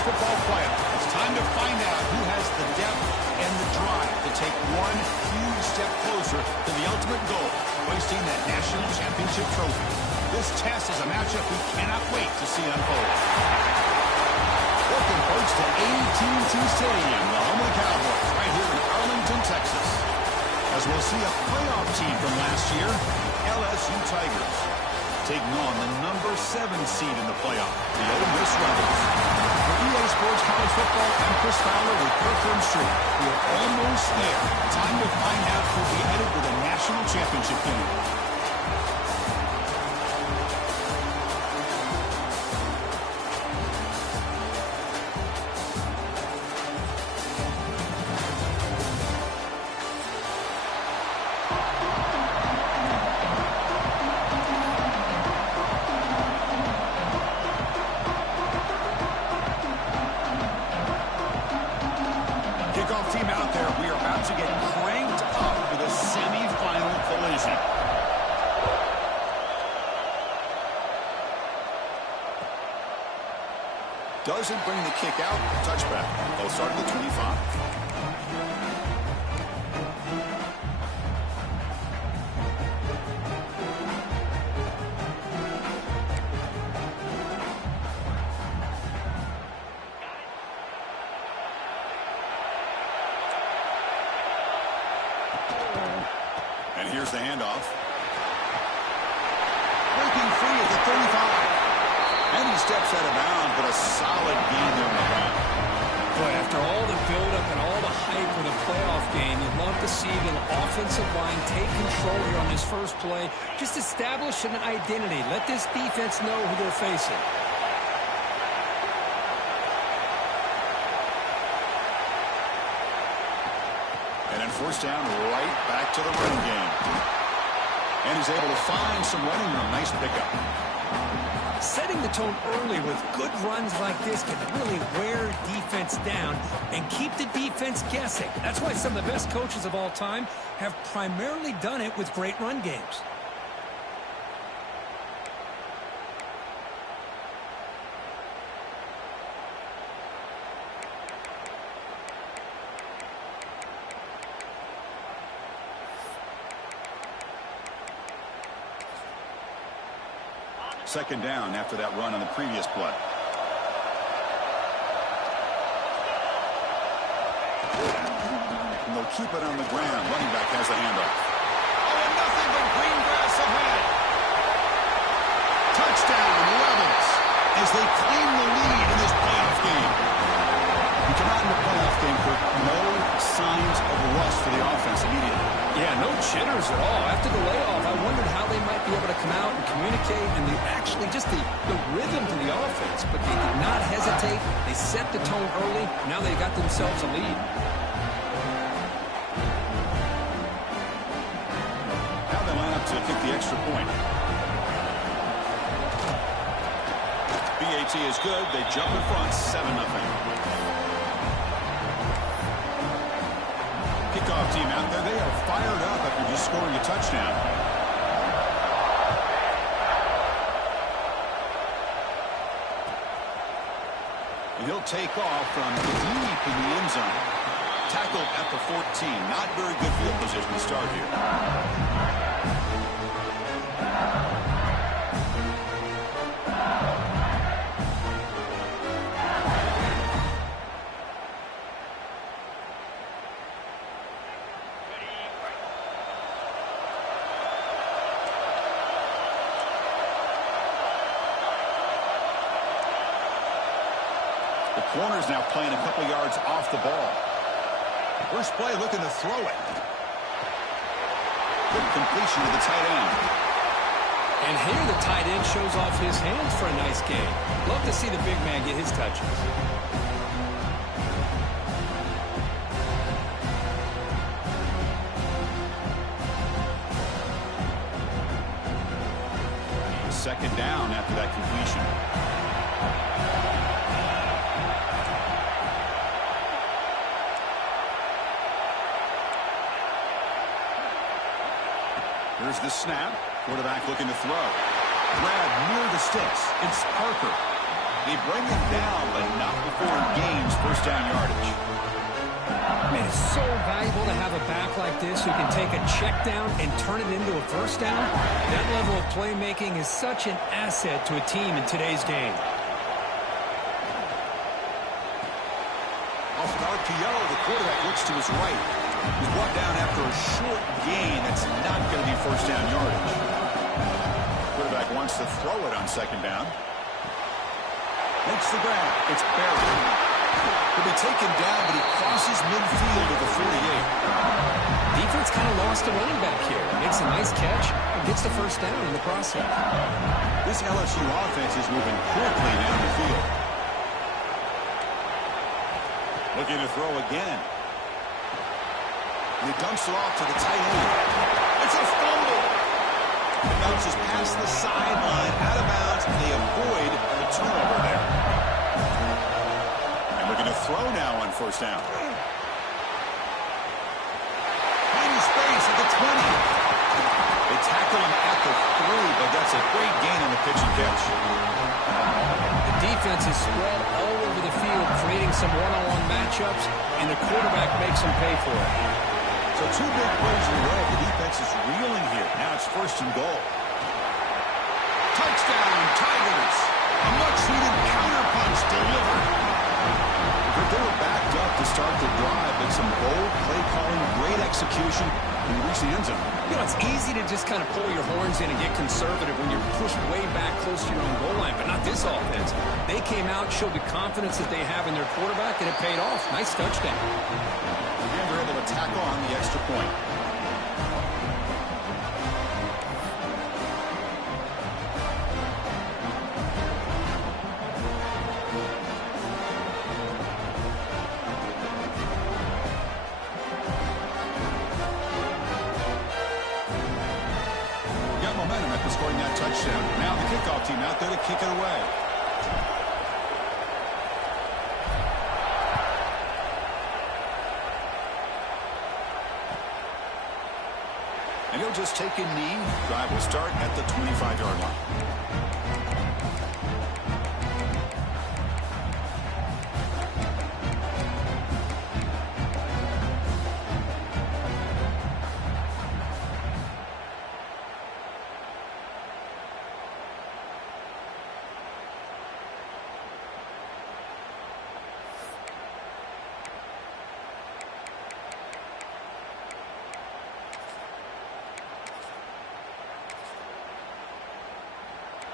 college football playoff. It's time to find out who has the depth and the drive to take one huge step closer to the ultimate goal, hoisting that national championship trophy. This test is a matchup we cannot wait to see unfold. Welcome, folks, to AT&T Stadium, the home of the Cowboys, right here in Arlington, Texas. As we'll see a playoff team from last year, LSU Tigers, taking on the number 7 seed in the playoff, the Ole Miss Rebels. For EA Sports College Football, I'm Chris Fowler with Kirkland Street. We're almost there. Time to find out who'll be headed to the national championship game. Team out there, we are about to get cranked up for the semifinal collision. Doesn't bring the kick out. Touchback. They'll start at the 25. And here's the handoff. Breaking free at the 35. And he steps out of bounds, but a solid gain there on the ground. Boy, after all the buildup and all the hype for the playoff game, you'd love to see the offensive line take control here on this first play. Just establish an identity. Let this defense know who they're facing. And then first down, right back to the run game. And he's able to find some running room. Nice pickup. Setting the tone early with good runs like this can really wear defense down and keep the defense guessing. That's why some of the best coaches of all time have primarily done it with great run games. Second down after that run on the previous play. And they'll keep it on the ground. Running back has the handoff. Oh, and nothing but green grass ahead. Touchdown, Rebels, as they claim the lead in this playoff game. You come out in the playoff game, Kirk, no signs of rust for the offense immediately. Yeah, no jitters at all. After the layoff, I wondered how they might be able to come out and communicate and actually just the rhythm to the offense. But they did not hesitate. They set the tone early. Now they got themselves a lead. Now they line up to kick the extra point. BAT is good. They jump in front, 7-0. Kickoff team out there, they are fired up after just scoring a touchdown. And he'll take off from deep in the end zone. Tackled at the 14. Not very good field position to start here. The corner's now playing a couple yards off the ball. First play looking to throw it. Good completion to the tight end. And here the tight end shows off his hands for a nice game. Love to see the big man get his touches. Second down after that completion. Here's the snap. Quarterback looking to throw. Grab near the sticks. It's Parker. They bring him down, but not before he gains first down yardage. Man, it's so valuable to have a back like this who can take a check down and turn it into a first down. That level of playmaking is such an asset to a team in today's game. Off the RPO, the quarterback looks to his right. He's brought down after a short gain. That's not going to be first down yardage. Quarterback wants to throw it on second down. Makes the grab. It's buried. He'll be taken down, but he crosses midfield at the 48. Defense kind of lost a running back here. Makes a nice catch and gets the first down in the process. This LSU offense is moving quickly down the field. Looking to throw again. And he dumps it off to the tight end. It's a fumble. It bounces past the sideline, out of bounds, and they avoid the turnover there. And looking to throw now on first down. Finding space at the 20. They tackle him at the 3, but that's a great gain on the pitch and catch. The defense is spread all over the field, creating some one-on-one matchups, and the quarterback makes them pay for it. So 2 big plays in a row. The defense is reeling here. Now it's first and goal. Touchdown, Tigers. A much-needed counterpunch delivered. They were backed up to start the drive, but some bold play calling, great execution, and reach the end zone. You know, it's easy to just kind of pull your horns in and get conservative when you're pushed way back close to your own goal line, but not this offense. They came out, showed the confidence that they have in their quarterback, and it paid off. Nice touchdown. Again, they're able to tackle on the extra point. Scoring that touchdown. Now the kickoff team out there to kick it away. And he'll just take a knee. Drive will start at the 25-yard line.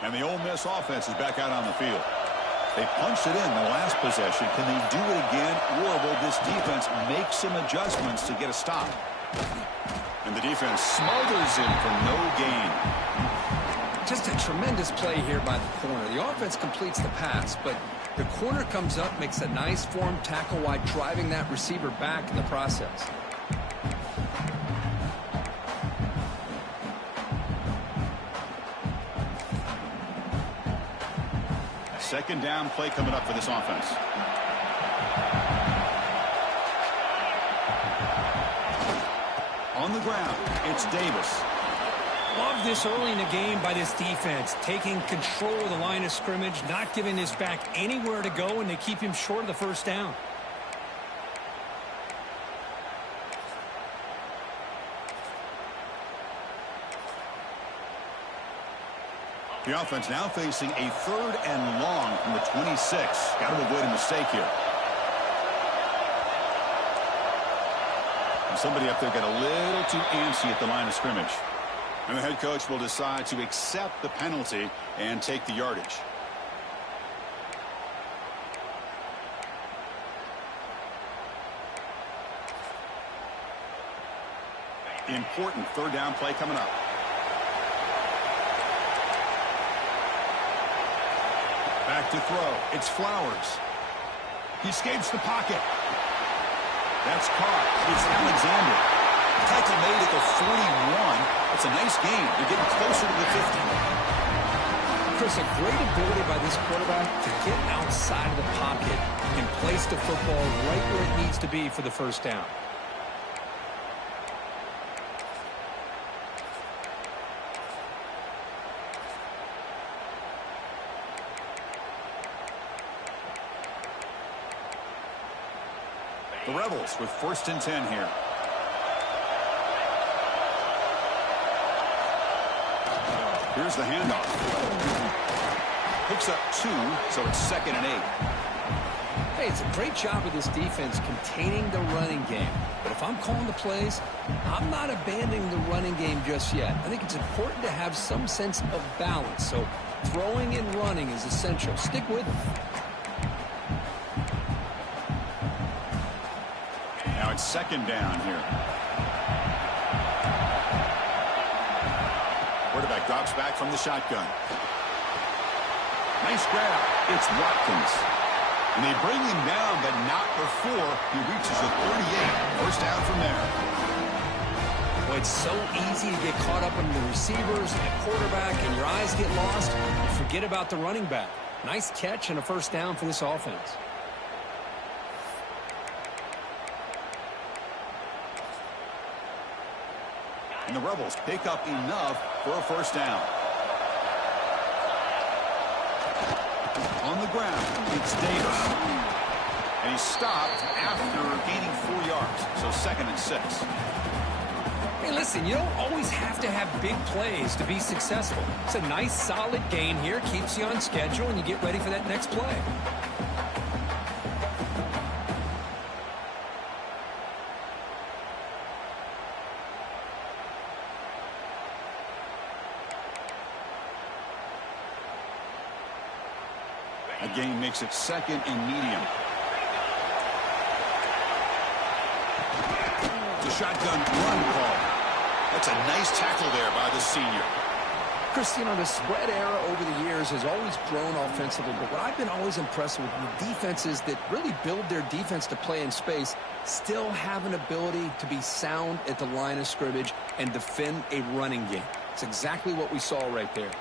And the Ole Miss offense is back out on the field. They punched it in the last possession. Can they do it again, or will this defense make some adjustments to get a stop? And the defense smothers him for no gain. Just a tremendous play here by the corner. The offense completes the pass, but the corner comes up, makes a nice form tackle while driving that receiver back in the process. Second down play coming up for this offense. On the ground, it's Davis. Love this early in the game by this defense, taking control of the line of scrimmage, not giving this back anywhere to go, and they keep him short of the first down. The offense now facing a 3rd and long from the 26. Got to avoid a mistake here. And somebody up there got a little too antsy at the line of scrimmage. And the head coach will decide to accept the penalty and take the yardage. Important 3rd down play coming up. Back to throw. It's Flowers. He escapes the pocket. That's caught. It's Alexander. Tackle made at the 41. It's a nice gain. They're getting closer to the 50. Chris, a great ability by this quarterback to get outside of the pocket and place the football right where it needs to be for the first down. Rebels with 1st and 10 here. Here's the handoff. Picks up 2, so it's 2nd and 8. Hey, it's a great job of this defense containing the running game. But if I'm calling the plays, I'm not abandoning the running game just yet. I think it's important to have some sense of balance. So throwing and running is essential. Stick with it. Now it's 2nd down here. Quarterback drops back from the shotgun. Nice grab. It's Watkins. And they bring him down, but not before he reaches the 38. 1st down from there. Well, it's so easy to get caught up in the receivers and the quarterback, and your eyes get lost. You forget about the running back. Nice catch and a 1st down for this offense. And the Rebels pick up enough for a 1st down. On the ground, it's Davis. And he's stopped after gaining 4 yards. So 2nd and 6. Hey, listen, you don't always have to have big plays to be successful. It's a nice, solid gain here. Keeps you on schedule, and you get ready for that next play. A gain makes it 2nd and medium. The shotgun run call. That's a nice tackle there by the senior. Chris, you know, the spread era over the years has always grown offensively, but what I've been always impressed with the defenses that really build their defense to play in space still have an ability to be sound at the line of scrimmage and defend a running game. It's exactly what we saw right there.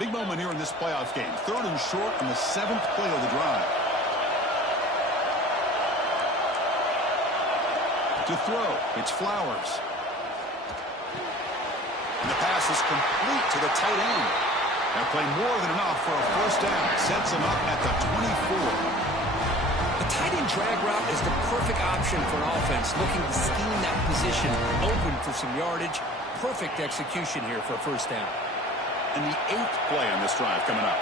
Big moment here in this playoff game. 3rd and short on the 7th play of the drive. To throw, it's Flowers. And the pass is complete to the tight end. That play more than enough for a 1st down. Sets him up at the 24. The tight end drag route is the perfect option for an offense looking to scheme that position open for some yardage. Perfect execution here for a 1st down. And the 8th play on this drive coming up.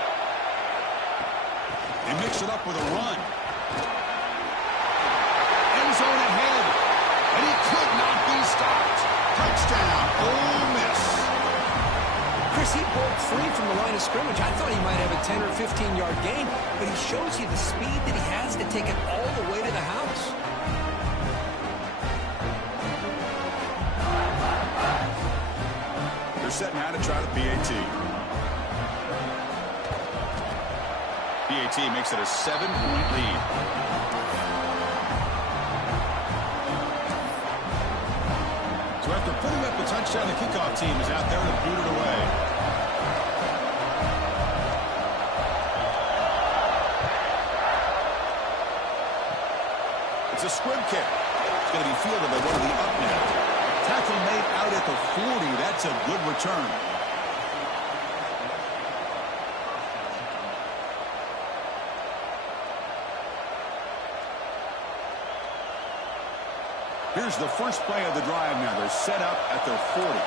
They mix it up with a run. End zone ahead. And he could not be stopped. Touchdown, Ole Miss. Chris, he broke free from the line of scrimmage. I thought he might have a 10 or 15-yard gain, but he shows you the speed that he has to take it all the way to the house. They're setting out to try the PAT. PAT makes it a 7-point lead. So after putting up a touchdown, the kickoff team is out there to boot it away. It's a squib kick. It's going to be fielded by one of the up men. Tackle made out at the 40. That's a good return. Here's the first play of the drive now. They're set up at their 40.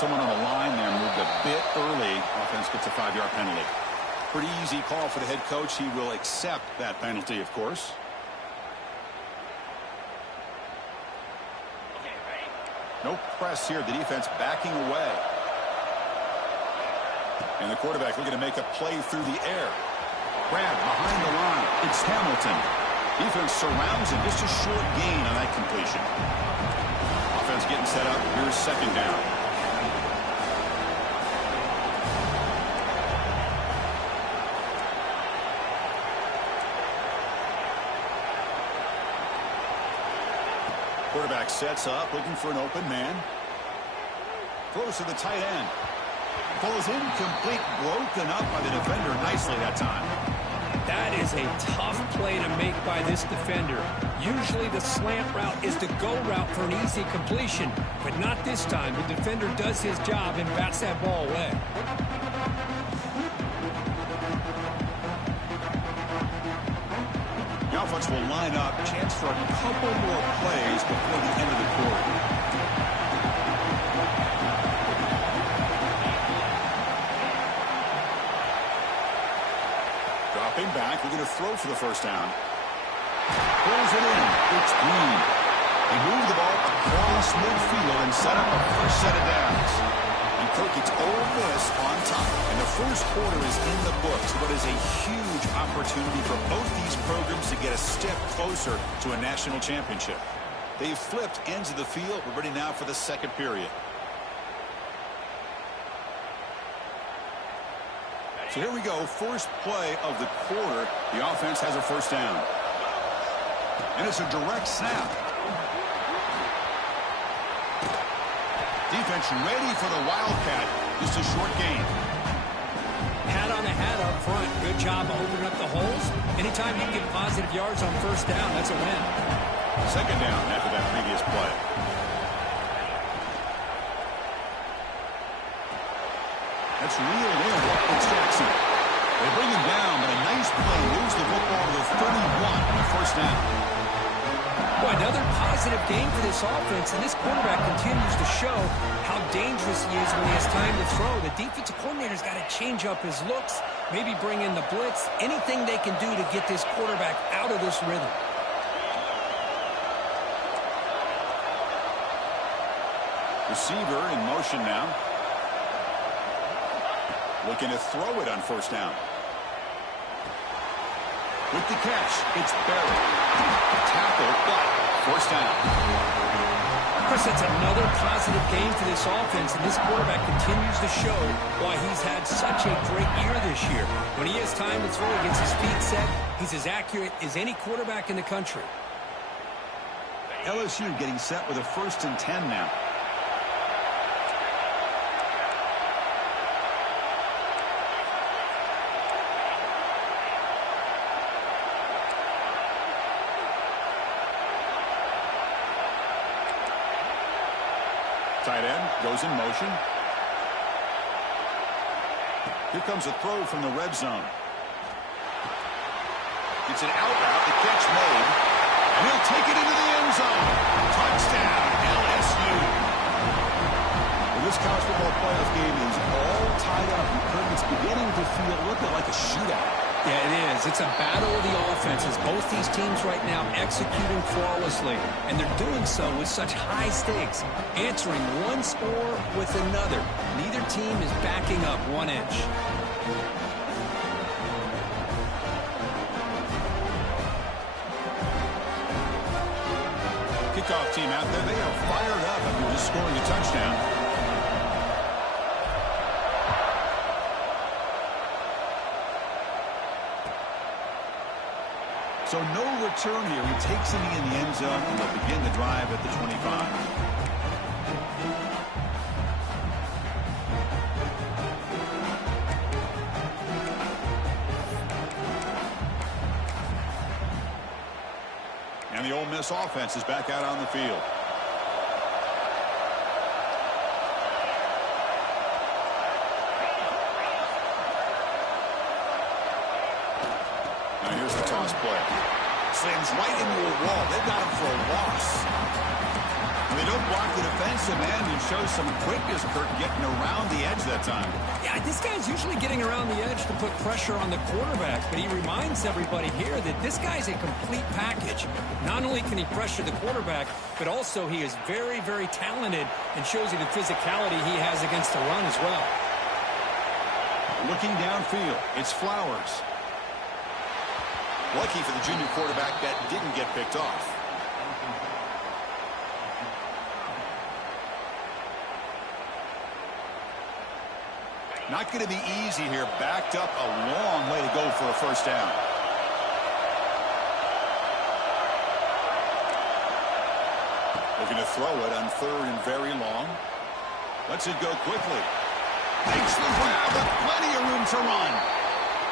Someone on the line there moved a bit early. Offense gets a 5-yard penalty. Pretty easy call for the head coach. He will accept that penalty, of course. No press here. The defense backing away. And the quarterback looking to make a play through the air. Grab behind the line. It's Hamilton. Defense surrounds him. Just a short gain on that completion. Offense getting set up. Here's 2nd down. Quarterback sets up, looking for an open man. Throws to the tight end. Falls incomplete, broken up by the defender nicely that time. That is a tough play to make by this defender. Usually the slant route is the go route for an easy completion, but not this time. The defender does his job and bats that ball away. The offense will line up. Chance for a couple more plays before the end of the quarter. Dropping back, we're going to throw for the first down. Pulls it in. It's Green. They move the ball across midfield and set up a first set of downs. And Kirk, it's Ole Miss on top. And the first quarter is in the books. What is a huge opportunity for both these programs to get a step closer to a national championship. They've flipped ends of the field. We're ready now for the second period. So here we go, first play of the quarter. The offense has a first down. And it's a direct snap. Defense ready for the Wildcat. Just a short gain. Hat on a hat up front. Good job opening up the holes. Anytime you can get positive yards on first down, that's a win. Second down after that previous play. That's reeled in. It's Jackson. They bring him down, but a nice play moves the football to the 31 on a first down. Boy, another positive game for this offense, and this quarterback continues to show how dangerous he is when he has time to throw. The defensive coordinator's got to change up his looks, maybe bring in the blitz, anything they can do to get this quarterback out of this rhythm. Receiver in motion now. Looking to throw it on first down. With the catch, it's Barrett. Tackle, but first down. Chris, that's another positive game for this offense, and this quarterback continues to show why he's had such a great year this year. When he has time to throw, he gets his feet set. He's as accurate as any quarterback in the country. LSU getting set with a 1st and 10 now. Tight end goes in motion. Here comes a throw from the red zone. It's an out route. The catch made. And he'll take it into the end zone. Touchdown, LSU. Well, this college football playoff game is all tied up. It's beginning to feel a little bit like a shootout. Yeah, it is. It's a battle of the offenses. Both these teams right now executing flawlessly, and they're doing so with such high stakes, answering one score with another. Neither team is backing up 1 inch. Kickoff team out there, they are fired up after just scoring a touchdown. So no return here. He takes it in the end zone, and they'll begin the drive at the 25. And the Ole Miss offense is back out on the field. Now here's the toss play. Slams right into a wall. They've got him for a loss. And they don't block the defensive end and show some quickness, Kirk, getting around the edge that time. Yeah, this guy's usually getting around the edge to put pressure on the quarterback, but he reminds everybody here that this guy's a complete package. Not only can he pressure the quarterback, but also he is very, very talented and shows you the physicality he has against the run as well. Looking downfield, it's Flowers. Lucky for the junior quarterback that didn't get picked off. Not going to be easy here. Backed up a long way to go for a first down. Looking to throw it on 3rd and very long. Lets it go quickly. Makes the grab with plenty of room to run.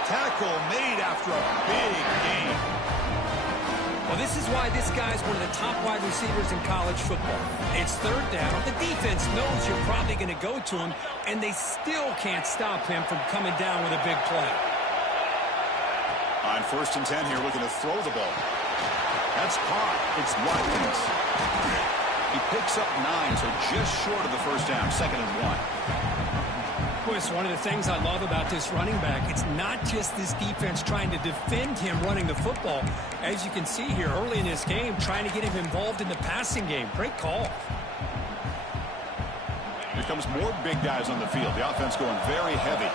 Tackle made after a big gain. Well, this is why this guy's one of the top wide receivers in college football. It's third down. The defense knows you're probably going to go to him, and they still can't stop him from coming down with a big play. On 1st and 10 here, looking to throw the ball. That's caught. It's Watkins. He picks up 9, so just short of the first down, 2nd and 1. Boy, it's one of the things I love about this running back. It's not just this defense trying to defend him running the football. As you can see here early in this game, trying to get him involved in the passing game. Great call. Here comes more big guys on the field. The offense going very heavy.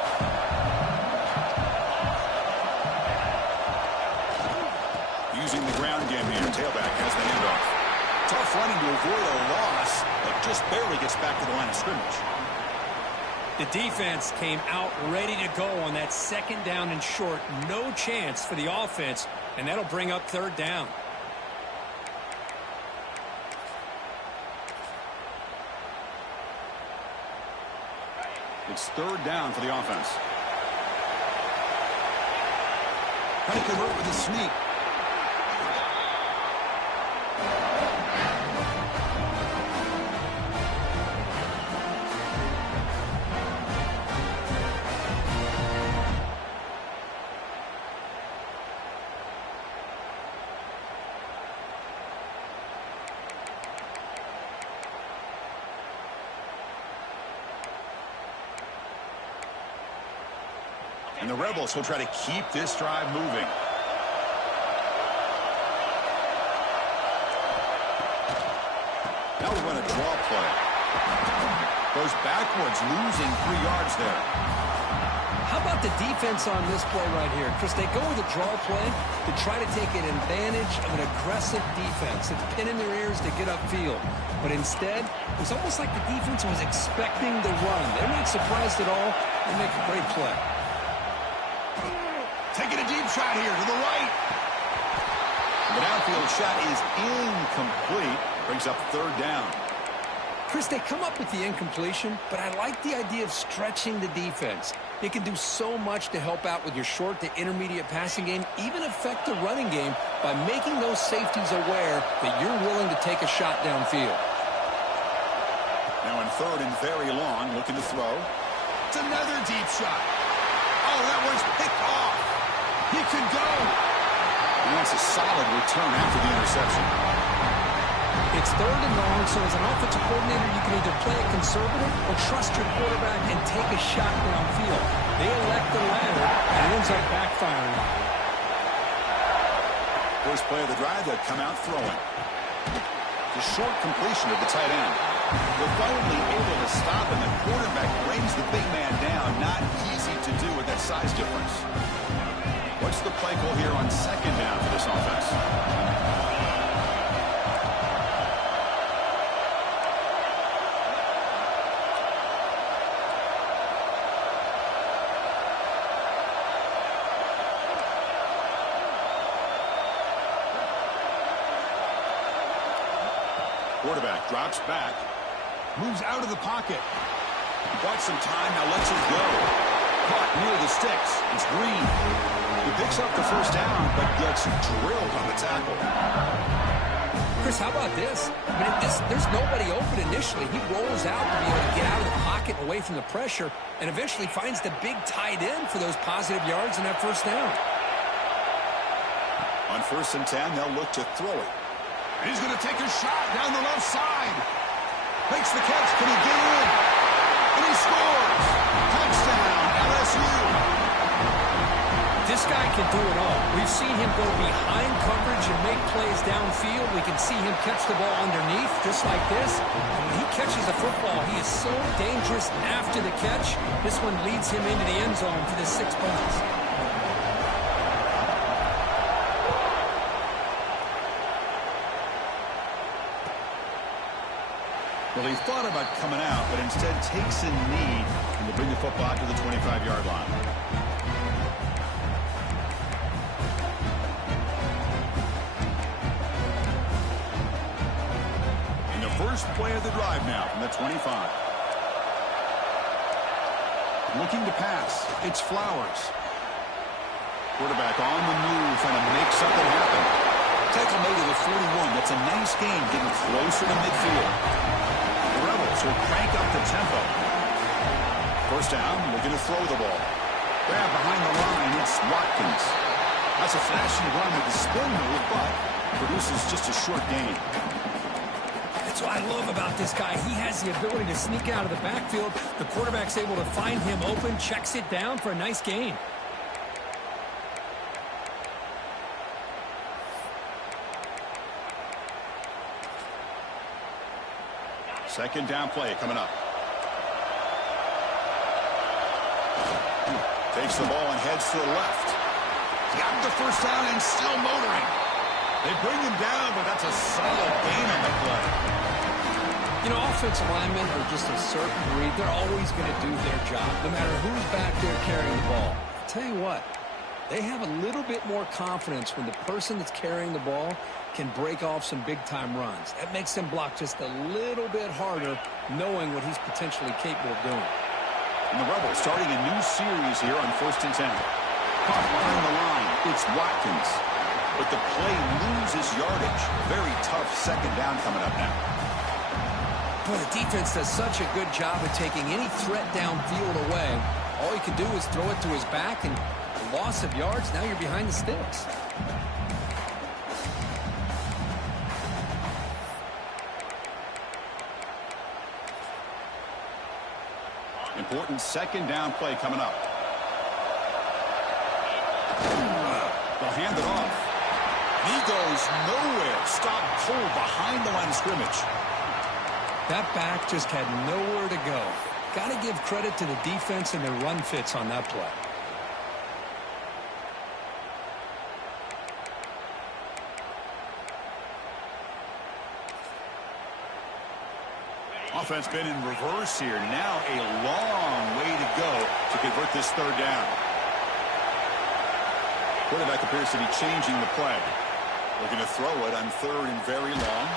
Using the ground game here. Tailback has the handoff. Tough running to avoid a loss, but just barely gets back to the line of scrimmage. The defense came out ready to go on that 2nd down and short. No chance for the offense, and that'll bring up 3rd down. It's 3rd down for the offense. Trying to convert with a sneak. And the Rebels will try to keep this drive moving. Now we run a draw play. Goes backwards, losing 3 yards there. How about the defense on this play right here? Chris, they go with a draw play to try to take an advantage of an aggressive defense. It's pinning their ears to get upfield. But instead, it was almost like the defense was expecting the run. They're not surprised at all. They make a great play. Taking a deep shot here to the right. The downfield shot is incomplete. Brings up 3rd down. Chris, they come up with the incompletion, but I like the idea of stretching the defense. It can do so much to help out with your short to intermediate passing game, even affect the running game by making those safeties aware that you're willing to take a shot downfield. Now in 3rd and very long, looking to throw. It's another deep shot. Oh, that one's picked off. He can go. And that's a solid return after the interception. It's 3rd and long, so as an offensive coordinator, you can either play it conservative or trust your quarterback and take a shot downfield. They elect the latter, and it ends up backfiring. First play of the drive, they'll come out throwing. The short completion of the tight end. They're finally able to stop, and the quarterback brings the big man down. Not easy to do with that size difference. What's the play call here on 2nd down for this offense? Quarterback drops back, moves out of the pocket. Bought some time, now lets it go. Caught near the sticks. It's Green. He picks up the first down, but gets drilled on the tackle. Chris, how about this? I mean, there's nobody open initially. He rolls out to be able to get out of the pocket away from the pressure and eventually finds the big tight end for those positive yards in that first down. On 1st and 10, they'll look to throw it. And he's going to take a shot down the left side. Makes the catch. Can he get in? And he scores. Touchdown, LSU. This guy can do it all. We've seen him go behind coverage and make plays downfield. We can see him catch the ball underneath, just like this. And when he catches the football, he is so dangerous after the catch. This one leads him into the end zone for the 6 points. Well, he thought about coming out, but instead takes a knee and will bring the football out to the 25-yard line. And the first play of the drive now from the 25. Looking to pass. It's Flowers. Quarterback on the move, trying to make something happen. Tackle made at the 41. That's a nice gain, getting closer to midfield. The Rebels will crank up the tempo. First down, looking to throw the ball. Grab behind the line, it's Watkins. That's a flashy run with the spin move, but produces just a short gain. That's what I love about this guy. He has the ability to sneak out of the backfield. The quarterback's able to find him open, checks it down for a nice gain. Second down play coming up. Takes the ball and heads to the left. Got the first down and still motoring. They bring him down, but that's a solid gain on the play. You know, offensive linemen are just a certain breed. They're always going to do their job, no matter who's back there carrying the ball. I'll tell you what, they have a little bit more confidence when the person that's carrying the ball can break off some big-time runs. That makes them block just a little bit harder, knowing what he's potentially capable of doing. And the Rebels starting a new series here on 1st and 10. Caught behind the line, it's Watkins. But the play loses yardage. Very tough second down coming up now. Boy, the defense does such a good job of taking any threat downfield away. All you can do is throw it to his back, and a loss of yards, now you're behind the sticks. Important second down play coming up. They'll hand it off. He goes nowhere. Stopped cold behind the line of scrimmage. That back just had nowhere to go. Got to give credit to the defense and their run fits on that play. Offense been in reverse here. Now a long way to go to convert this third down. Quarterback appears to be changing the play. Looking to throw it on third and very long.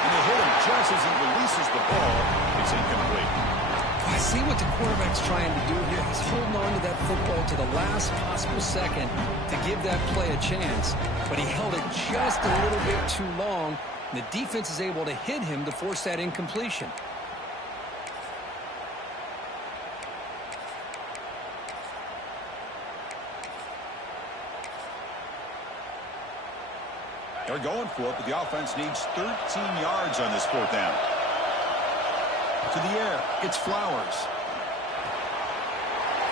And they hit him just as he releases the ball. It's incomplete. I see what the quarterback's trying to do here. He's holding on to that football to the last possible second to give that play a chance. But he held it just a little bit too long. And the defense is able to hit him to force that incompletion. They're going for it, but the offense needs 13 yards on this fourth down. To the air, it's Flowers.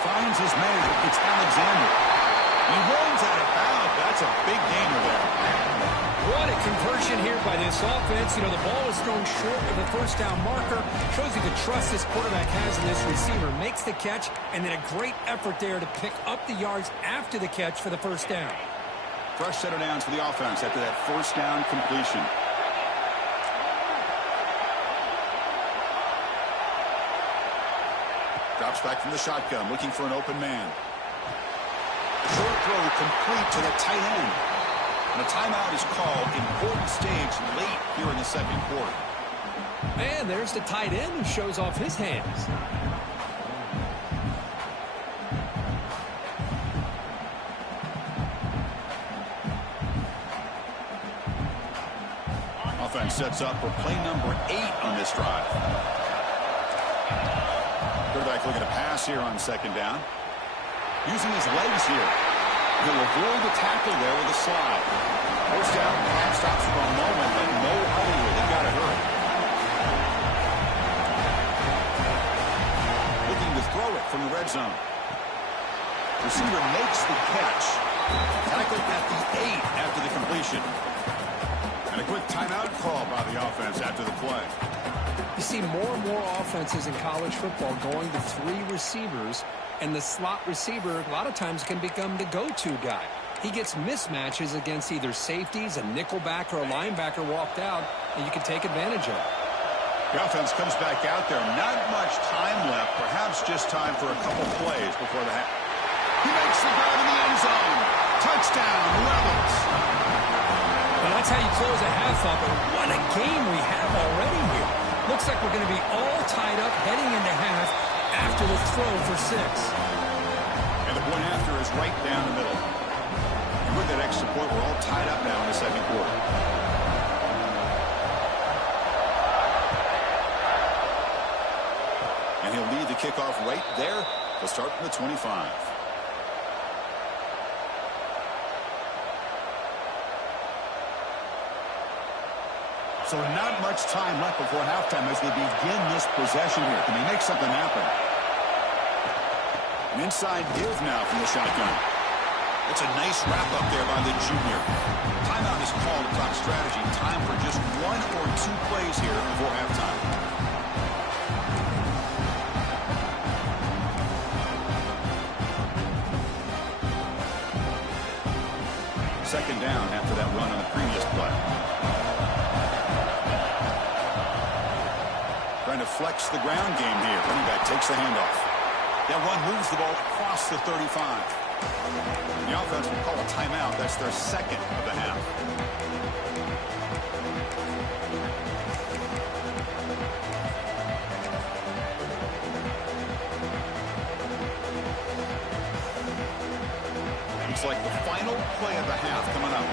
Finds his man, it's Alexander. He runs out of bounds. That's a big gainer there. What a conversion here by this offense. You know, the ball is thrown short of the first down marker. Shows you the trust this quarterback has in this receiver. Makes the catch, and then a great effort there to pick up the yards after the catch for the first down. Fresh set of downs for the offense after that first down completion. Drops back from the shotgun, looking for an open man. Short throw complete to the tight end. And a timeout is called. Important stage late here in the second quarter. Man, there's the tight end who shows off his hands. Offense sets up for play number 8 on this drive. Quarterback looking to pass here on second down. Using his legs here. He'll avoid the tackle there with a slide. First down, clock stops for a moment, but no hurry here. They've got to hurry. Looking to throw it from the red zone. Receiver makes the catch. Tackled at the 8 after the completion. And a quick timeout call by the offense after the play. You see more and more offenses in college football going to 3 receivers, and the slot receiver a lot of times can become the go-to guy. He gets mismatches against either safeties, a nickelback, or a linebacker walked out, and you can take advantage of it. The offense comes back out there. Not much time left. Perhaps just time for a couple plays before the half. He makes the grab in the end zone. Touchdown, Rebels. Well, that's how you close a half up. And what a game we have already here. Looks like we're going to be all tied up heading into half. after the throw for 6. And the point after is right down the middle. And with that extra point, we're all tied up now in the second quarter. And he'll lead the kickoff right there to start from the 25. So not much time left before halftime as they begin this possession here. Can they make something happen? An inside give now from the shotgun. It's a nice wrap up there by the junior. Timeout is called to talk strategy. Time for just 1 or 2 plays here before halftime. Second down after that run on the previous play. Trying to flex the ground game here. Running back takes the handoff. That run moves the ball across the 35. The offense will call a timeout. That's their second of the half. Looks like the final play of the half coming up.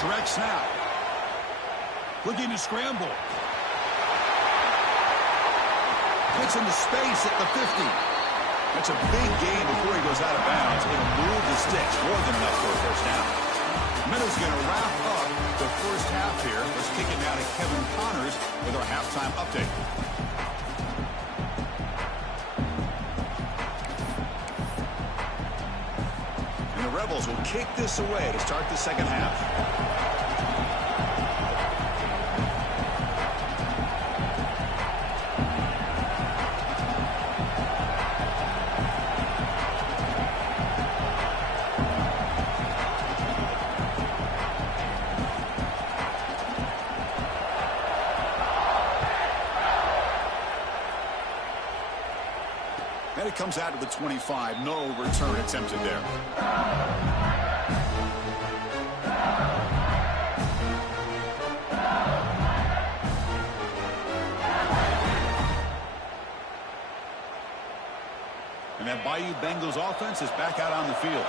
Direct snap. Looking to scramble. Gets into space at the 50. That's a big gain before he goes out of bounds. It'll move the sticks. More than enough for a first down. Minnows going to wrap up the first half here. Let's kick it now to Kevin Connors with our halftime update. And the Rebels will kick this away to start the second half. And it comes out to the 25. No return attempted there. And that Bayou Bengals offense is back out on the field.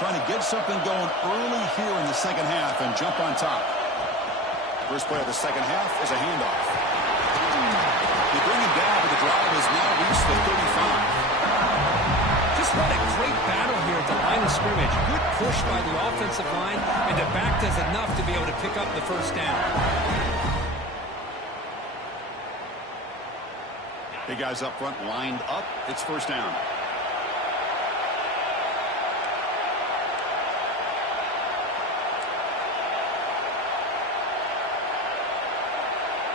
Trying to get something going early here in the second half and jump on top. First play of the second half is a handoff. They bring him down, but the drive has now reached the 35. Just what a great battle here at the line of scrimmage. Good push by the offensive line, and the back does enough to be able to pick up the first down. Big guys up front lined up. It's first down.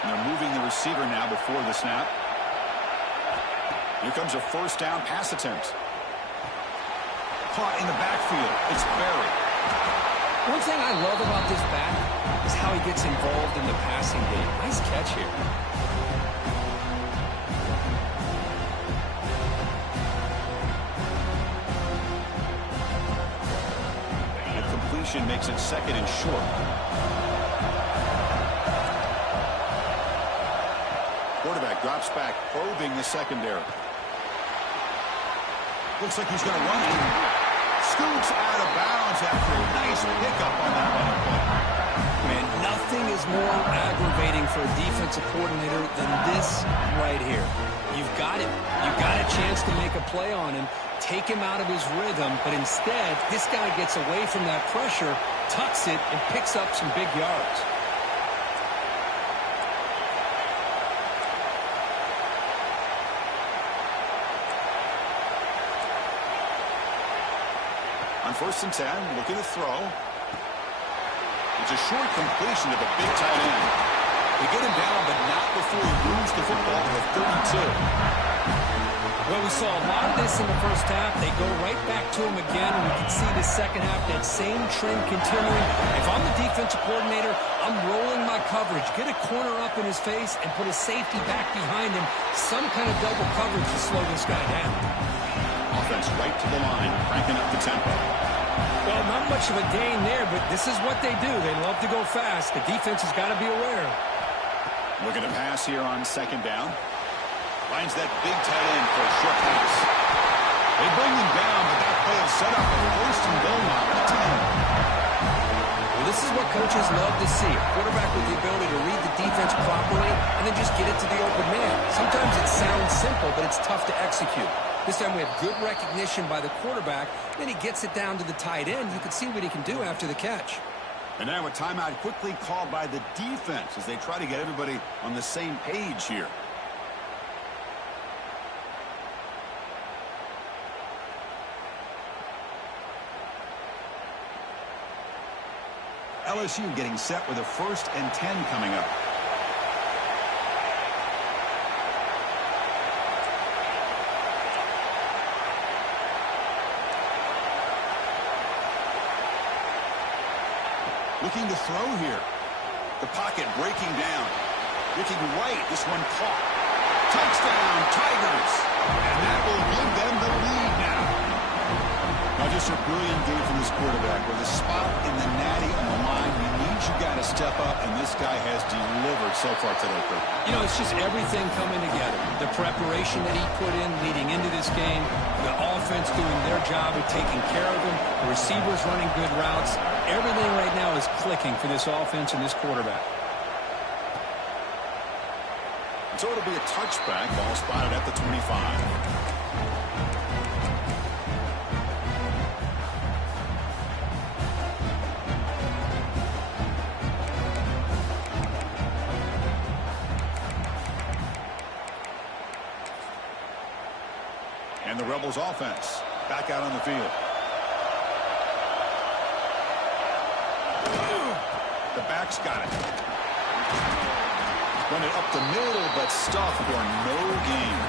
And they're moving the receiver now before the snap. Here comes a first down pass attempt. Caught in the backfield. It's Barry. One thing I love about this back is how he gets involved in the passing game. Nice catch here. The completion makes it second and short. Quarterback drops back, probing the secondary. Looks like he's going to run it. Scoots out of bounds after a nice pickup on that run play. Man, nothing is more aggravating for a defensive coordinator than this right here. You've got him. You've got a chance to make a play on him, take him out of his rhythm, but instead, this guy gets away from that pressure, tucks it, and picks up some big yards. On 1st and 10, looking to throw. It's a short completion to the big tight end. They get him down, but not before he moves the football to the 32. Well, we saw a lot of this in the first half. They go right back to him again, and we can see the second half, that same trend continuing. If I'm the defensive coordinator, I'm rolling my coverage. Get a corner up in his face and put a safety back behind him. Some kind of double coverage to slow this guy down. Offense right to the line, cranking up the tempo. Well, not much of a gain there, but this is what they do. They love to go fast. The defense has got to be aware. Looking to pass here on second down. Finds that big tight end for a short pass. They bring him down, but that play will set up a first and goal line at 10. Well, this is what coaches love to see. A quarterback with the ability to read the defense properly and then just get it to the open man. Sometimes it sounds simple, but it's tough to execute. This time we have good recognition by the quarterback. Then he gets it down to the tight end. You can see what he can do after the catch. And now a timeout quickly called by the defense as they try to get everybody on the same page here. LSU getting set with a 1st and 10 coming up. Looking to throw here. The pocket breaking down. Looking right. This one caught. Touchdown, Tigers. And that will give them the lead now. Now just a brilliant game from this quarterback. With a spot in the natty on the line, he needs you guys to step up, and this guy has delivered so far today, Kurt. You know, it's just everything coming together. The preparation that he put in leading into this game, the offense doing their job of taking care of him, the receivers running good routes. Everything right now is clicking for this offense and this quarterback. So it'll be a touchback. Ball spotted at the 25. And the Rebels offense back out on the field. The back's got it. Run it up the middle, but stuffed for no gain.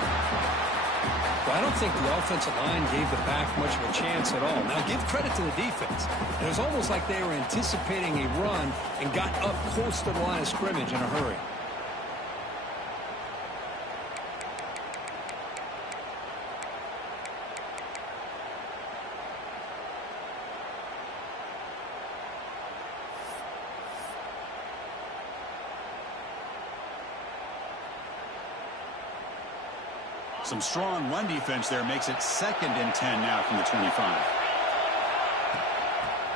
Well, I don't think the offensive line gave the back much of a chance at all. Now, give credit to the defense. It was almost like they were anticipating a run and got up close to the line of scrimmage in a hurry. Some strong run defense there makes it 2nd and 10 now from the 25.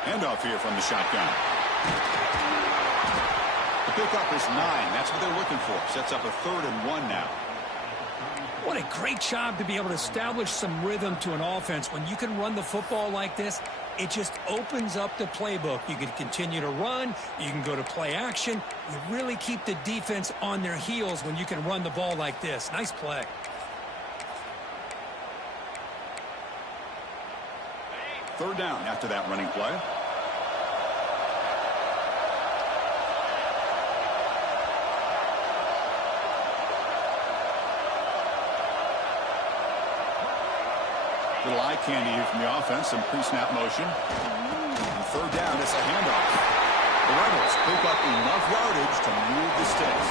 Handoff here from the shotgun. The pickup is 9. That's what they're looking for. Sets up a 3rd and 1 now. What a great job to be able to establish some rhythm to an offense. When you can run the football like this, it just opens up the playbook. You can continue to run. You can go to play action. You really keep the defense on their heels when you can run the ball like this. Nice play. Third down after that running play. Little eye candy here from the offense. Some pre-snap motion. And third down, it's a handoff. The Rebels pick up enough yardage to move the sticks.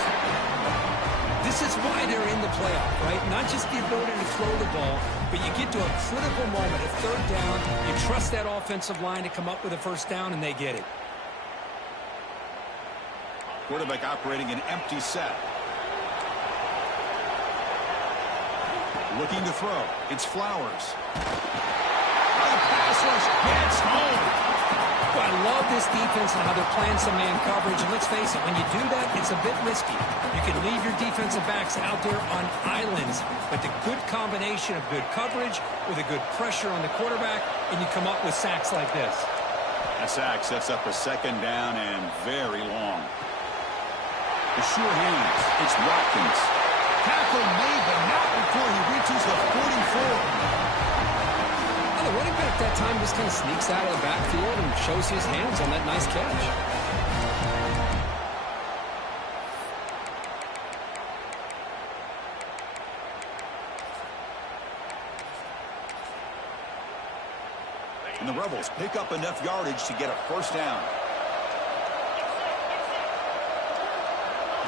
This is why they're in the playoff, right? Not just the ability to throw the ball, but you get to a critical moment at third down. You trust that offensive line to come up with a first down, and they get it. Quarterback operating an empty set. Looking to throw. It's Flowers. The pass rush gets home. Well, I love this defense and how they're playing some man coverage. And let's face it, when you do that, it's a bit risky. You can leave your defensive backs out there on islands, but the good combination of good coverage with a good pressure on the quarterback, and you come up with sacks like this. That sack sets up a 2nd down and very long. The sure hands. It's Watkins. Tackle made, but not before he reaches the 44. The running back that time just kind of sneaks out of the backfield and shows his hands on that nice catch. And the Rebels pick up enough yardage to get a first down.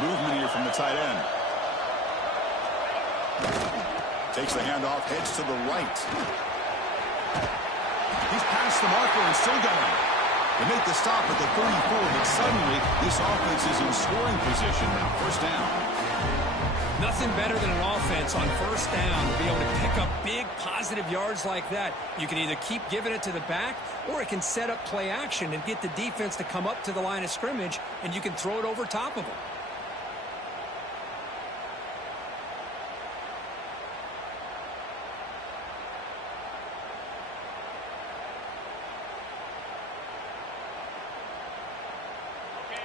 Movement here from the tight end. Takes the handoff, heads to the right. He's past the marker and still going. They make the stop at the 34, but suddenly this offense is in scoring position now. First down. Nothing better than an offense on first down to be able to pick up big positive yards like that. You can either keep giving it to the back, or it can set up play action and get the defense to come up to the line of scrimmage, and you can throw it over top of them.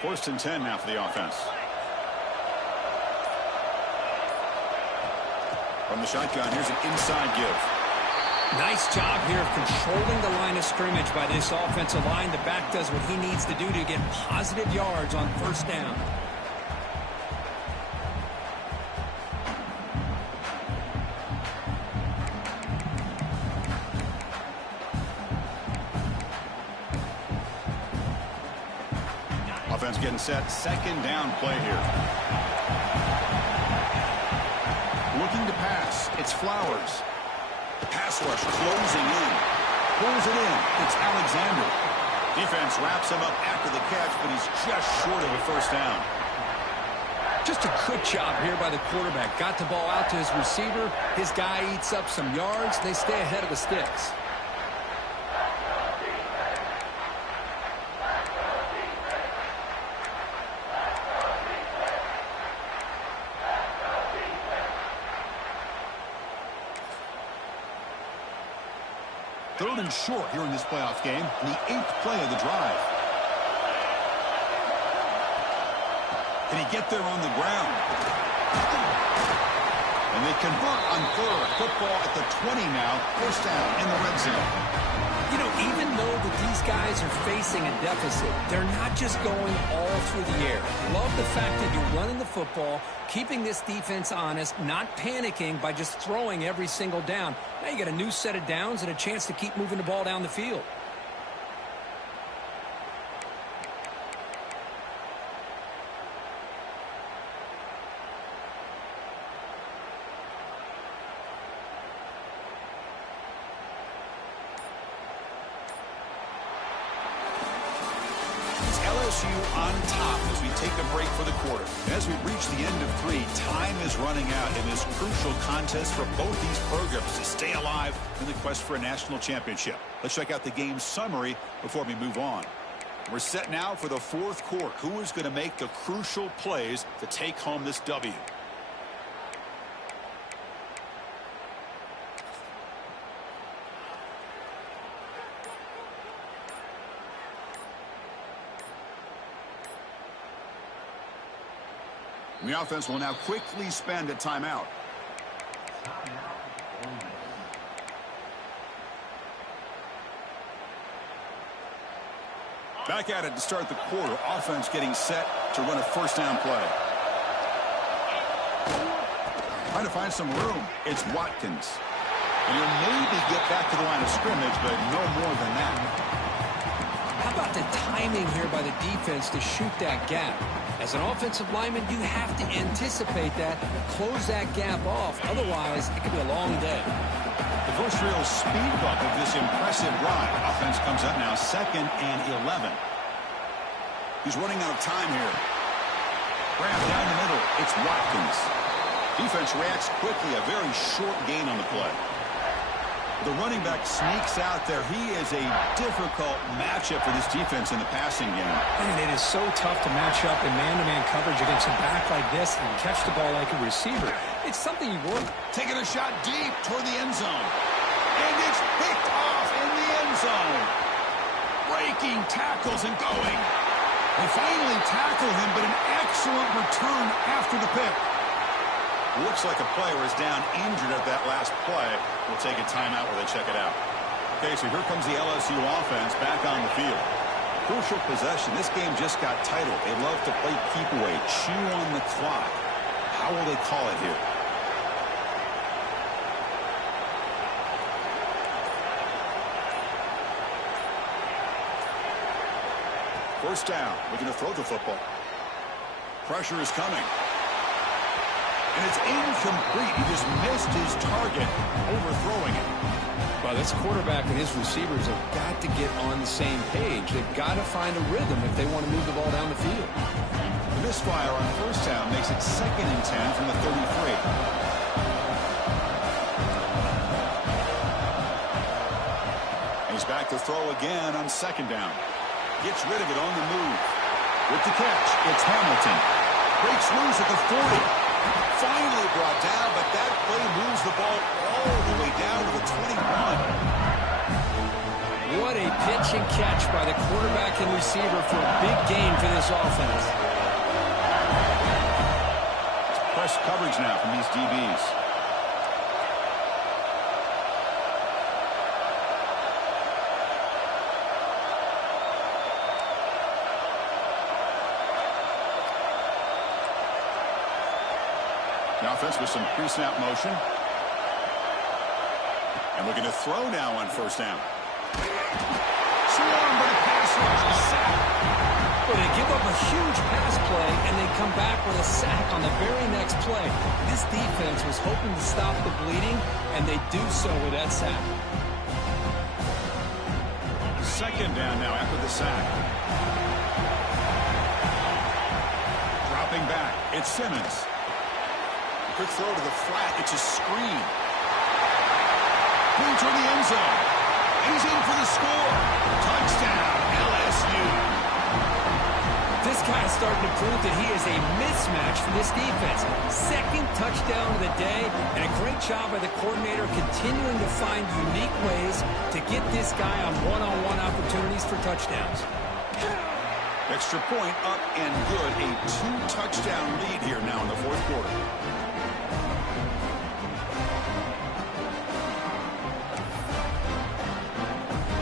First and 10 now for the offense. From the shotgun, here's an inside give. Nice job here of controlling the line of scrimmage by this offensive line. The back does what he needs to do to get positive yards on first down. Offense getting set. Second down play here. Looking to pass. It's Flowers. Pass rush closing in. Pulls it in. It's Alexander. Defense wraps him up after the catch, but he's just short of a first down. Just a good job here by the quarterback. Got the ball out to his receiver. His guy eats up some yards. They stay ahead of the sticks. Third and short here in this playoff game, in the 8th play of the drive. Can he get there on the ground? And they convert on third. Football at the 20 now. First down in the red zone. You know, even though that these guys are facing a deficit, they're not just going all through the air. Love the fact that you're running the football, keeping this defense honest, not panicking by just throwing every single down. Now you got a new set of downs and a chance to keep moving the ball down the field. LSU on top as we take a break for the quarter. As we reach the end of 3, time is running out in this crucial contest for both these programs to stay alive in the quest for a national championship. Let's check out the game summary before we move on. We're set now for the 4th quarter. Who is going to make the crucial plays to take home this W? The offense will now quickly spend a timeout. Back at it to start the quarter. Offense getting set to run a first down play. Trying to find some room. It's Watkins. And he'll maybe get back to the line of scrimmage, but no more than that. How about the timing here by the defense to shoot that gap? As an offensive lineman, you have to anticipate that, close that gap off. Otherwise, it could be a long day. The first real speed bump of this impressive drive. Offense comes up now 2nd and 11. He's running out of time here. Grab down the middle. It's Watkins. Defense reacts quickly. A very short gain on the play. The running back sneaks out there. He is a difficult matchup for this defense in the passing game. And it is so tough to match up in man-to-man coverage against a back like this and catch the ball like a receiver. It's something you work. Taking a shot deep toward the end zone. And it's picked off in the end zone. Breaking tackles and going. They finally tackle him, but an excellent return after the pick. Looks like a player is down injured at that last play. We'll take a timeout while they check it out. Okay, so here comes the LSU offense back on the field. Crucial possession. This game just got titled. They love to play keep away, chew on the clock. How will they call it here? First down. Looking to throw the football. Pressure is coming. And it's incomplete. He just missed his target, overthrowing it. Well, this quarterback and his receivers have got to get on the same page. They've got to find a rhythm if they want to move the ball down the field. The misfire on first down makes it 2nd and 10 from the 33. He's back to throw again on 2nd down. Gets rid of it on the move. With the catch, it's Hamilton. Breaks loose at the 40. Finally brought down, but that play moves the ball all the way down to the 21. What a pitch and catch by the quarterback and receiver for a big gain for this offense. It's press coverage now from these DBs. The offense with some pre-snap motion. And looking to throw now on first down. Swarmed by the pass rush, a sack. Well, they give up a huge pass play, and they come back with a sack on the very next play. This defense was hoping to stop the bleeding, and they do so with that sack. 2nd down now after the sack. Dropping back, it's Simmons. Quick throw to the flat. It's a screen. Going toward the end zone. And he's in for the score. Touchdown, LSU. This guy is starting to prove that he is a mismatch for this defense. 2nd touchdown of the day, and a great job by the coordinator continuing to find unique ways to get this guy on one-on-one opportunities for touchdowns. Extra point up and good. A 2-touchdown lead here now in the 4th quarter.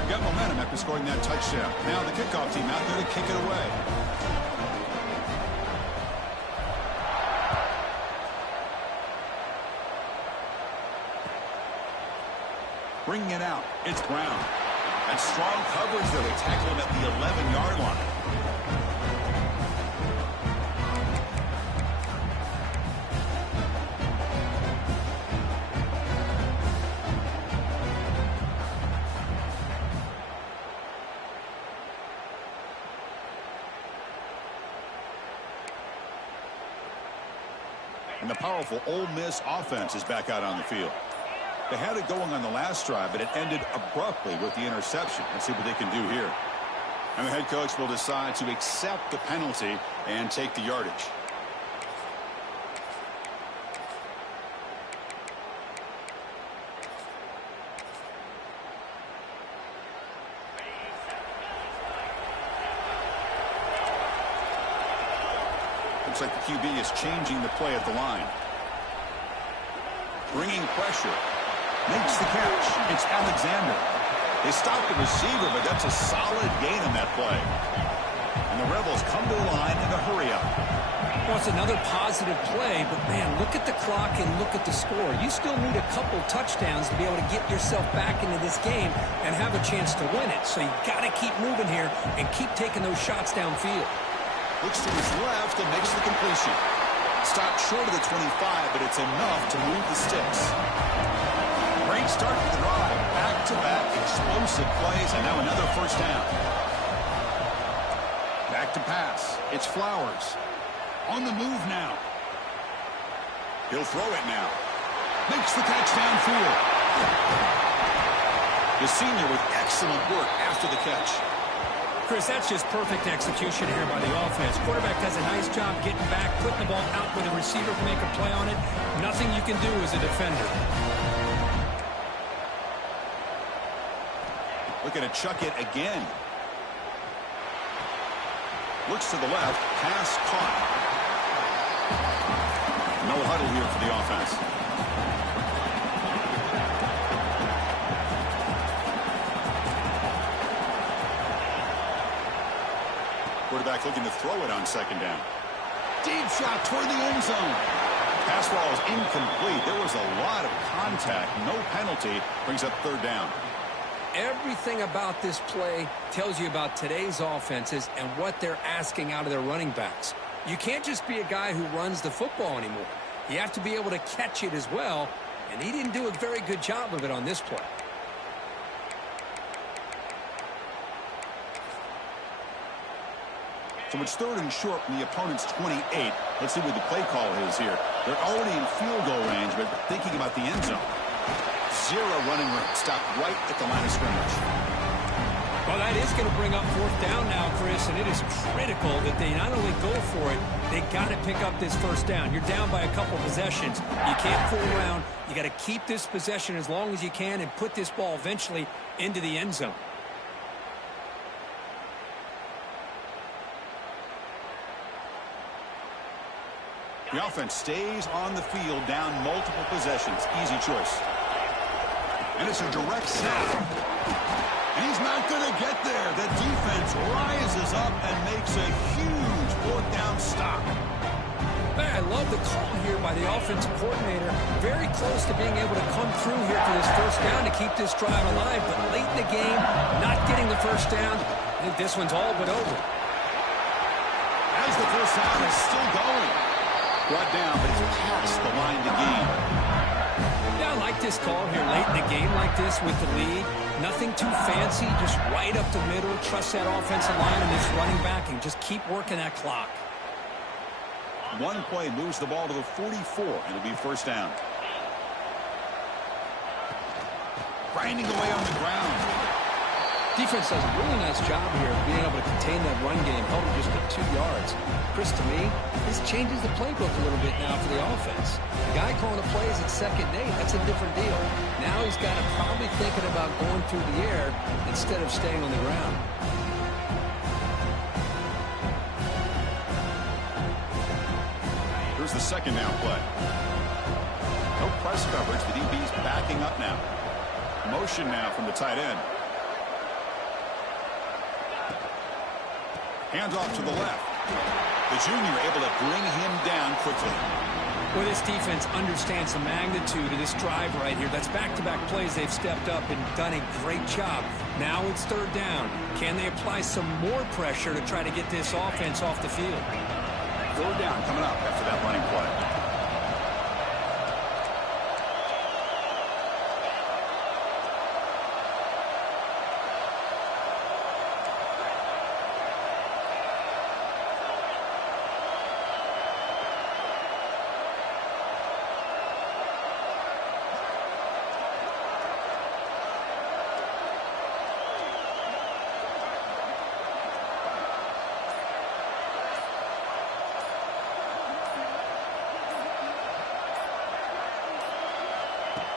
Got momentum after scoring that touchdown. Now the kickoff team out there to kick it away. Bringing it out, it's Brown. And strong coverage there. They tackle him at the 11-yard line. And the powerful Ole Miss offense is back out on the field. They had it going on the last drive, but it ended abruptly with the interception. Let's see what they can do here. And the head coach will decide to accept the penalty and take the yardage. Looks like the QB is changing the play at the line. Bringing pressure. Makes the catch. It's Alexander. They stopped the receiver, but that's a solid gain on that play. And the Rebels come to the line in a hurry-up. Well, it's another positive play, but, man, look at the clock and look at the score. You still need a couple touchdowns to be able to get yourself back into this game and have a chance to win it. So you got to keep moving here and keep taking those shots downfield. Looks to his left and makes the completion. Stopped short of the 25, but it's enough to move the sticks. Great start to the drive. Back-to-back explosive plays, and now another first down. Back to pass. It's Flowers. On the move now. He'll throw it now. Makes the catch downfield. The senior with excellent work after the catch. Chris, that's just perfect execution here by the offense. Quarterback does a nice job getting back, putting the ball out where the receiver can make a play on it. Nothing you can do as a defender. Looking to chuck it again. Looks to the left. Pass caught. No huddle here for the offense. Quarterback looking to throw it on 2nd down. Deep shot toward the end zone. Pass ball is incomplete. There was a lot of contact. No penalty. Brings up 3rd down. Everything about this play tells you about today's offenses and what they're asking out of their running backs. You can't just be a guy who runs the football anymore. You have to be able to catch it as well, and he didn't do a very good job of it on this play. So it's 3rd and short from the opponent's 28. Let's see what the play call is here. They're already in field goal range, but thinking about the end zone. 0 running room. Stopped right at the line of scrimmage. Well, that is going to bring up 4th down now, Chris, and it is critical that they not only go for it, they got to pick up this 1st down. You're down by a couple possessions. You can't fool around. You got to keep this possession as long as you can and put this ball eventually into the end zone. The offense stays on the field, down multiple possessions. Easy choice. And it's a direct snap. And he's not going to get there. The defense rises up and makes a huge 4th down stop. I love the call here by the offensive coordinator. Very close to being able to come through here for this 1st down to keep this drive alive. But late in the game, not getting the 1st down. I think this one's all but over. As the 1st down is still going. Brought down, but he's past the line to gain. Yeah, I like this call here late in the game like this with the lead. Nothing too fancy, just right up the middle. Trust that offensive line and this running back and just keep working that clock. One play moves the ball to the 44, and it'll be 1st down. Grinding away on the ground. Defense does a really nice job here of being able to contain that run game, held him just at 2 yards. Chris, to me, this changes the playbook a little bit now for the offense. The guy calling the plays at 2nd and 8, that's a different deal. Now he's got to probably thinking about going through the air instead of staying on the ground. Here's the 2nd down play. No press coverage. The DB's backing up now. Motion now from the tight end. Hands off to the left. The junior able to bring him down quickly. Well, this defense understands the magnitude of this drive right here. That's back-to-back plays. They've stepped up and done a great job. Now it's 3rd down. Can they apply some more pressure to try to get this offense off the field? 3rd down coming up after that running play.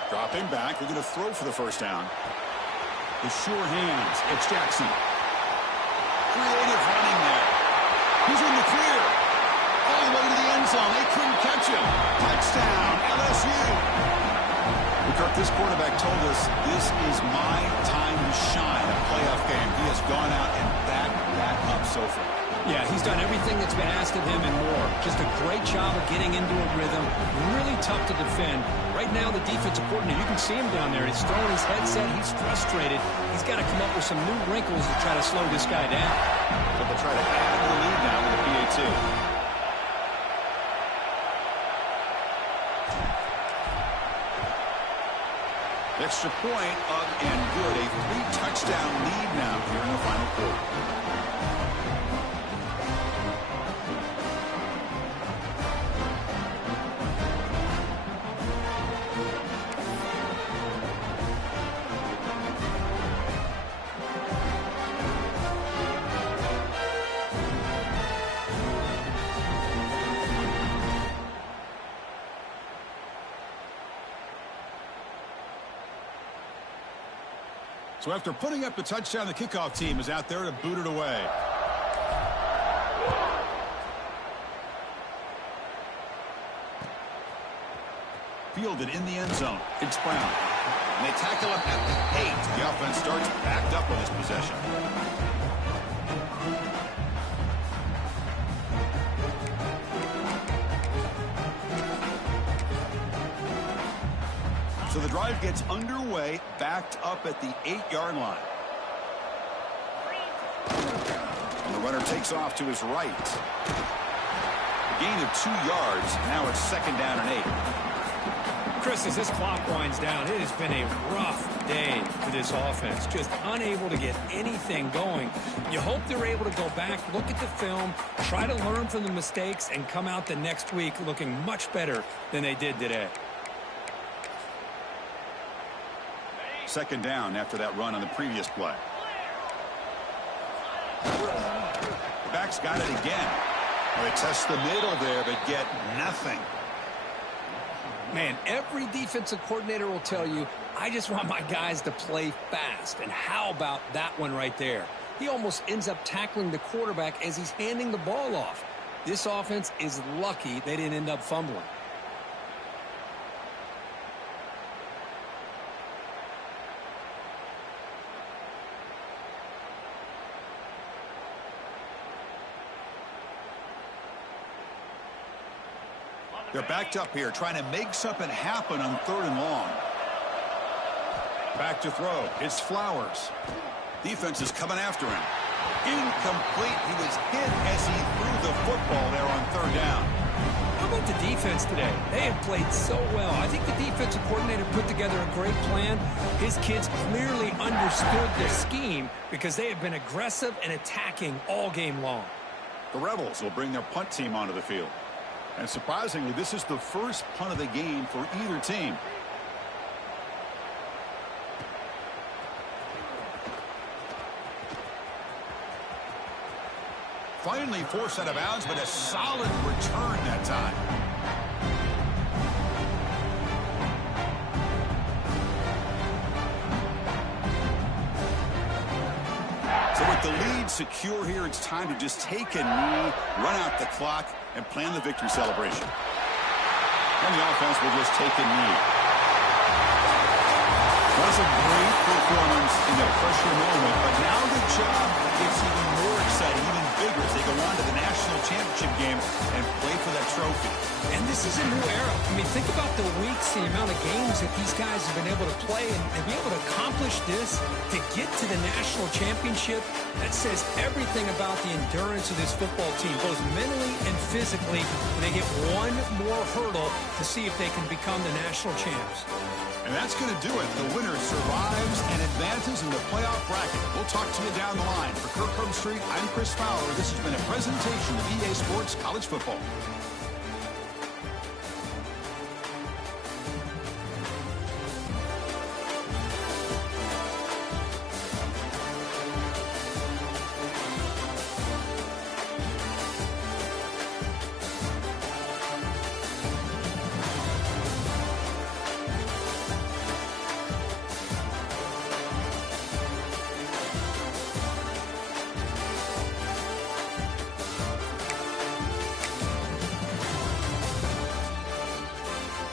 Dropping back, they're going to throw for the 1st down. The sure hands. It's Jackson. Creative running there. He's in the clear. All the way to the end zone. They couldn't catch him. Touchdown, LSU. Kirk, this quarterback told us this is my time to shine, a playoff game. He has gone out and backed that up so far. Yeah, he's done everything that's been asked of him and more. Just a great job of getting into a rhythm. Really tough to defend. Right now, the defensive coordinator, you can see him down there. He's throwing his headset. He's frustrated. He's got to come up with some new wrinkles to try to slow this guy down. But they'll try to add to the lead now with the PAT. Extra point up and good. A 3-touchdown lead now here in the final quarter. So after putting up the touchdown, the kickoff team is out there to boot it away. Fielded in the end zone. It's Brown. And they tackle him at the 8. The offense starts backed up on this possession. So the drive gets underway, backed up at the 8-yard line. And the runner takes off to his right. A gain of 2 yards. Now it's 2nd down and 8. Chris, as this clock winds down, it has been a rough day for this offense. Just unable to get anything going. You hope they're able to go back, look at the film, try to learn from the mistakes, and come out the next week looking much better than they did today. Second down after that run on the previous play. Back's got it again. Well, they test the middle there, but get nothing. Man, every defensive coordinator will tell you, I just want my guys to play fast. And how about that one right there? He almost ends up tackling the quarterback as he's handing the ball off. This offense is lucky they didn't end up fumbling. They're backed up here, trying to make something happen on 3rd and long. Back to throw. It's Flowers. Defense is coming after him. Incomplete. He was hit as he threw the football there on 3rd down. How about the defense today? They have played so well. I think the defensive coordinator put together a great plan. His kids clearly understood their scheme because they have been aggressive and attacking all game long. The Rebels will bring their punt team onto the field. And surprisingly, this is the first punt of the game for either team. Finally forced out of bounds, but a solid return that time. So with the lead secure here, it's time to just take a knee, run out the clock, and plan the victory celebration. And the offense will just take a knee. Was a great performance in the pressure moment, but now the job gets even more exciting, even bigger as they go on to the national championship game and play for that trophy. And this is a new era. I mean, think about the weeks, the amount of games that these guys have been able to play and be able to accomplish this, to get to the national championship. That says everything about the endurance of this football team, both mentally and physically. And they get one more hurdle to see if they can become the national champs. And that's going to do it. The winner survives and advances in the playoff bracket. We'll talk to you down the line. For Kirk Street, I'm Chris Fowler. This has been a presentation of EA Sports College Football.